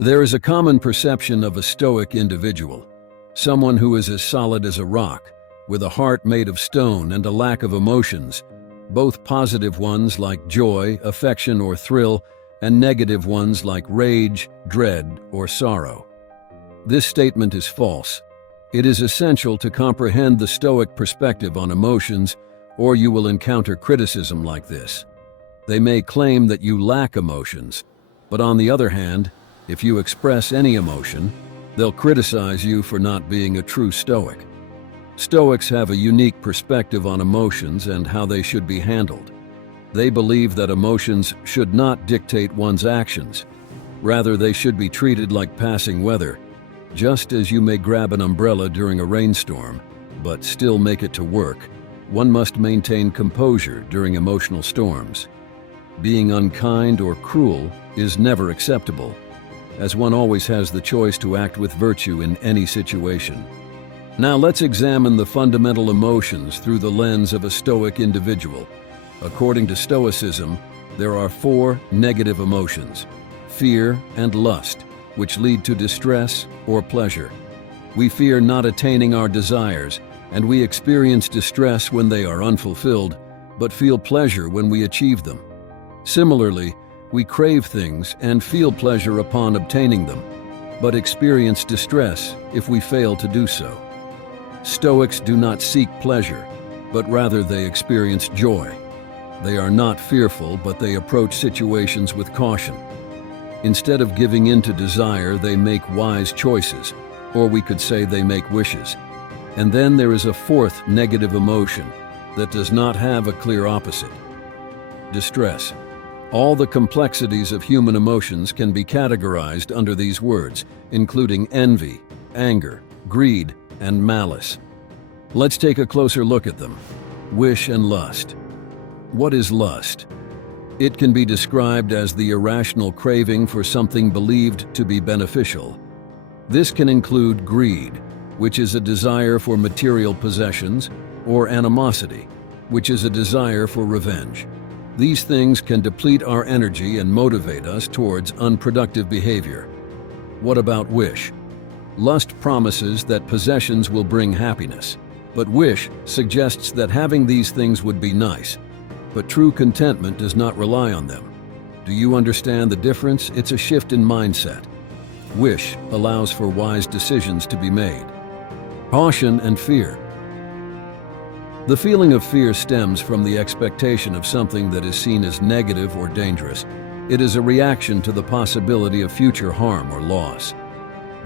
There is a common perception of a Stoic individual, someone who is as solid as a rock, with a heart made of stone and a lack of emotions, both positive ones like joy, affection, or thrill, and negative ones like rage, dread, or sorrow. This statement is false. It is essential to comprehend the Stoic perspective on emotions, or you will encounter criticism like this. They may claim that you lack emotions, but on the other hand, if you express any emotion, they'll criticize you for not being a true Stoic. Stoics have a unique perspective on emotions and how they should be handled. They believe that emotions should not dictate one's actions. Rather, they should be treated like passing weather. Just as you may grab an umbrella during a rainstorm, but still make it to work, one must maintain composure during emotional storms. Being unkind or cruel is never acceptable, as one always has the choice to act with virtue in any situation. Now let's examine the fundamental emotions through the lens of a Stoic individual. According to Stoicism, there are 4 negative emotions: fear and lust, which lead to distress or pleasure. We fear not attaining our desires, and we experience distress when they are unfulfilled, but feel pleasure when we achieve them. Similarly, we crave things and feel pleasure upon obtaining them, but experience distress if we fail to do so. Stoics do not seek pleasure, but rather they experience joy. They are not fearful, but they approach situations with caution. Instead of giving in to desire, they make wise choices, or we could say they make wishes. And then there is a 4th negative emotion that does not have a clear opposite: distress. All the complexities of human emotions can be categorized under these words, including envy, anger, greed, and malice. Let's take a closer look at them. Wish and lust. What is lust? It can be described as the irrational craving for something believed to be beneficial. This can include greed, which is a desire for material possessions, or animosity, which is a desire for revenge. These things can deplete our energy and motivate us towards unproductive behavior. What about wish? Lust promises that possessions will bring happiness, but wish suggests that having these things would be nice. But true contentment does not rely on them. Do you understand the difference? It's a shift in mindset. Wish allows for wise decisions to be made. Caution and fear. The feeling of fear stems from the expectation of something that is seen as negative or dangerous. It is a reaction to the possibility of future harm or loss.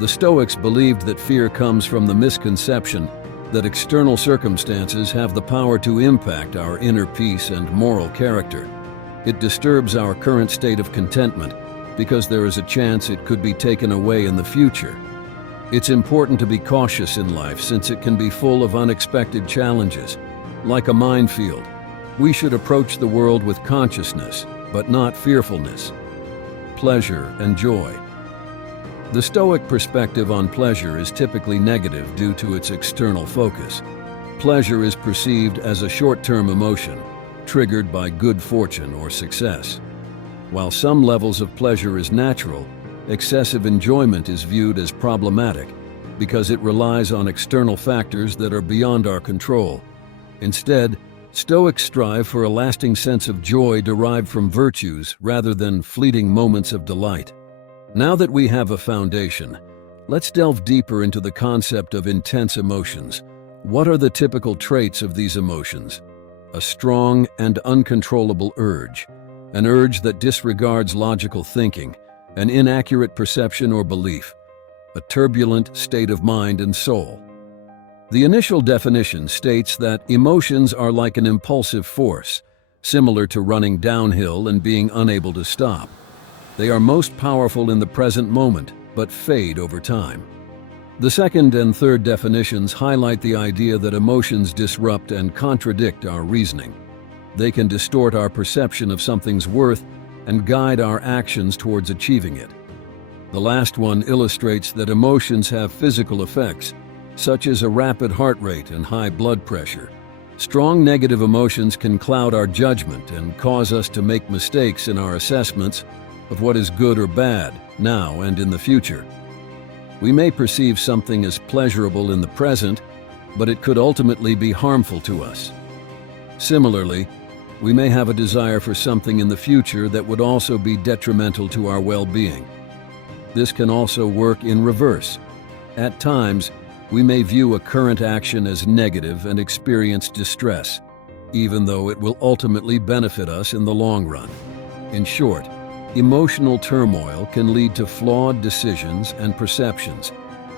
The Stoics believed that fear comes from the misconception that external circumstances have the power to impact our inner peace and moral character. It disturbs our current state of contentment because there is a chance it could be taken away in the future. It's important to be cautious in life since it can be full of unexpected challenges. Like a minefield, we should approach the world with consciousness, but not fearfulness. Pleasure and joy. The Stoic perspective on pleasure is typically negative due to its external focus. Pleasure is perceived as a short-term emotion, triggered by good fortune or success. While some levels of pleasure is natural, excessive enjoyment is viewed as problematic because it relies on external factors that are beyond our control. Instead, Stoics strive for a lasting sense of joy derived from virtues rather than fleeting moments of delight. Now that we have a foundation, let's delve deeper into the concept of intense emotions. What are the typical traits of these emotions? A strong and uncontrollable urge, an urge that disregards logical thinking, an inaccurate perception or belief, a turbulent state of mind and soul. The initial definition states that emotions are like an impulsive force, similar to running downhill and being unable to stop. They are most powerful in the present moment, but fade over time. The second and third definitions highlight the idea that emotions disrupt and contradict our reasoning. They can distort our perception of something's worth and guide our actions towards achieving it. The last one illustrates that emotions have physical effects, such as a rapid heart rate and high blood pressure. Strong negative emotions can cloud our judgment and cause us to make mistakes in our assessments, of what is good or bad, now and in the future. We may perceive something as pleasurable in the present, but it could ultimately be harmful to us. Similarly, we may have a desire for something in the future that would also be detrimental to our well-being. This can also work in reverse. At times, we may view a current action as negative and experience distress, even though it will ultimately benefit us in the long run. In short, emotional turmoil can lead to flawed decisions and perceptions.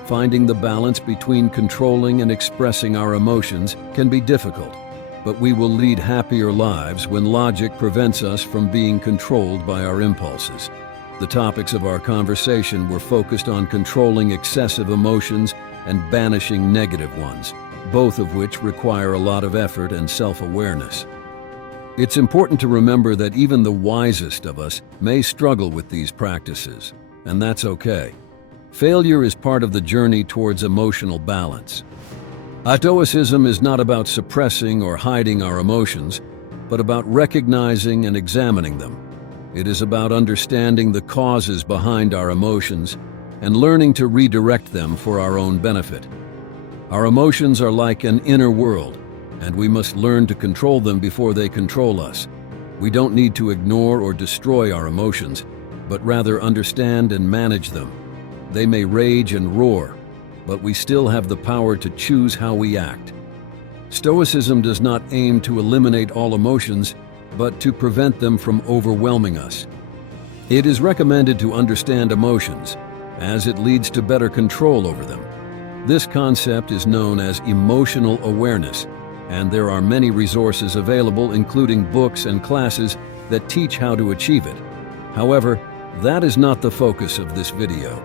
Finding the balance between controlling and expressing our emotions can be difficult, but we will lead happier lives when logic prevents us from being controlled by our impulses. The topics of our conversation were focused on controlling excessive emotions and banishing negative ones, both of which require a lot of effort and self-awareness. It's important to remember that even the wisest of us may struggle with these practices, and that's okay. Failure is part of the journey towards emotional balance. Stoicism is not about suppressing or hiding our emotions, but about recognizing and examining them. It is about understanding the causes behind our emotions and learning to redirect them for our own benefit. Our emotions are like an inner world, and we must learn to control them before they control us. We don't need to ignore or destroy our emotions, but rather understand and manage them. They may rage and roar, but we still have the power to choose how we act. Stoicism does not aim to eliminate all emotions, but to prevent them from overwhelming us. It is recommended to understand emotions, as it leads to better control over them. This concept is known as emotional awareness, and there are many resources available, including books and classes that teach how to achieve it. However, that is not the focus of this video.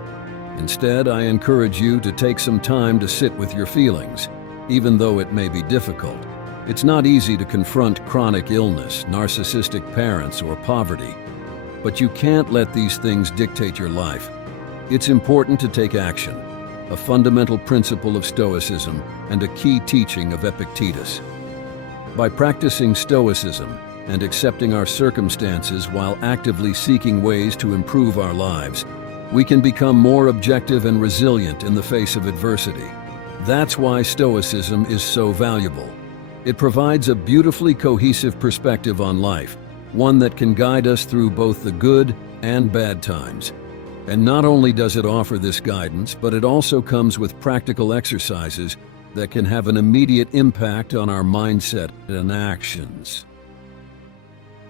Instead, I encourage you to take some time to sit with your feelings, even though it may be difficult. It's not easy to confront chronic illness, narcissistic parents, or poverty, but you can't let these things dictate your life. It's important to take action, a fundamental principle of Stoicism and a key teaching of Epictetus. By practicing Stoicism and accepting our circumstances while actively seeking ways to improve our lives, we can become more objective and resilient in the face of adversity. That's why Stoicism is so valuable. It provides a beautifully cohesive perspective on life, one that can guide us through both the good and bad times. And not only does it offer this guidance, but it also comes with practical exercises that can have an immediate impact on our mindset and actions.